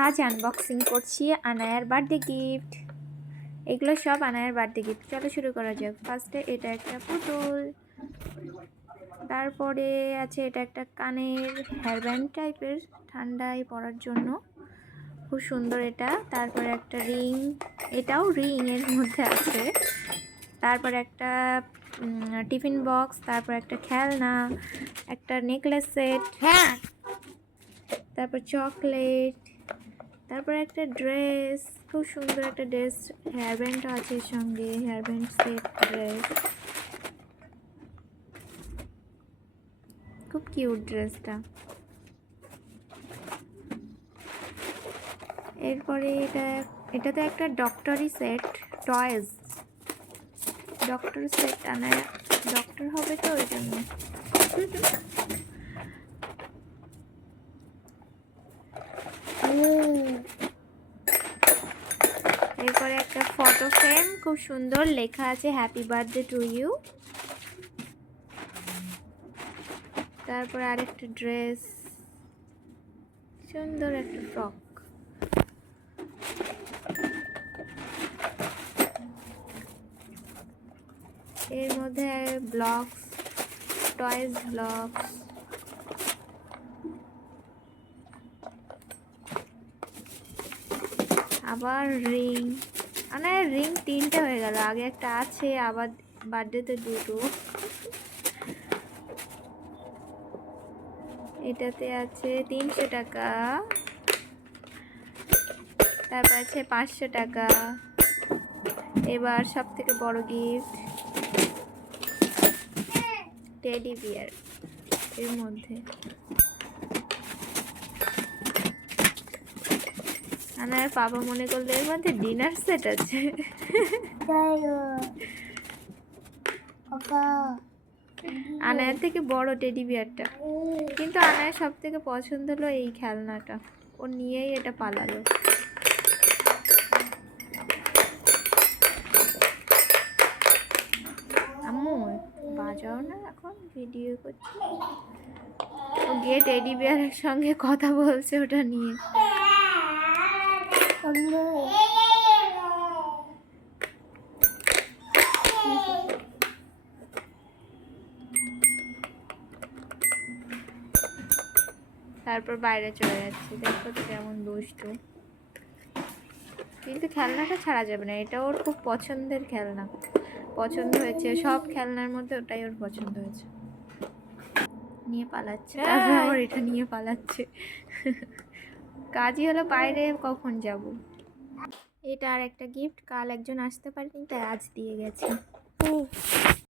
আজ আনবক্সিং করছি আনায়ার birthday gift. এগুলো সব আনায়ার বার্থডে গিফট। চলো শুরু করা যাক। ফার্স্টে এটা একটা পুতুল, তারপরে আছে এটা একটা কানের হেয়ারব্যান্ড টাইপের, ঠান্ডায় পরার জন্য খুব সুন্দর এটা। তারপরে একটা রিং, এটাও রিং এর মধ্যে আছে। তারপরে একটা টিফিন বক্স, তারপর একটা খেলনা, একটা নেকলেস সেট, তারপর চকলেট, তারপর একটা ড্রেস, খুব সুন্দর একটা ড্রেস, হেয়ারব্যান্ডও আছে এর সঙ্গে, হেয়ারব্যান্ড সেট ড্রেস, খুব কিউট ড্রেসটা। এরপরে এটাতে একটা ডক্টরি সেট, টয়েস ডক্টর সেট আনা, ডক্টর হবে তো ওই জন্য। এরপরে একটা ফটো ফ্রেম, খুব সুন্দর, লেখা আছে হ্যাপি বার্থডে টু ইউ। তারপর আরেকটা ড্রেস, সুন্দর একটা ফ্রক। এর মধ্যে ব্লকস, টয়েস ব্লকস, আবার রিং। আনার রিং 3টে হয়ে গেল, আগে একটা আছে, আবার বার্থডেতে 2টো। এটাতে আছে 300 টাকা, তারপর আছে 500 টাকা। এবার সব থেকে বড় গিফট, টেডি বিয়ার এর মধ্যে। আনার বাবা মনে করলো এর মধ্যে ডিনার সেট আছে। আনায়ের থেকে বড় টেডি বিয়ারটা, কিন্তু আনায়ের সব থেকে পছন্দ হলো এই খেলনাটা, ও নিয়েই এটা পালালো। আম্মু বাজাও না, এখন ভিডিও করছি। ও গিয়ে টেডি বিয়ারের সঙ্গে কথা বলছে ওটা নিয়ে। তারপর বাইরে চলে যাচ্ছে, দেখো তো কেমন দুষ্টু। কিন্তু খেলনাটা ছাড়া যাবে না, এটা ওর খুব পছন্দের খেলনা, পছন্দ হয়েছে সব খেলনার মধ্যে, ওটাই ওর পছন্দ হয়েছে, নিয়ে পালাচ্ছে। তারপর আবার এটা নিয়ে পালাচ্ছে। কাজই হলো বাইরে কখন যাব। এটা আর একটা গিফট, কাল একজন আসতে পারেনি তাই আজ দিয়ে গেছে।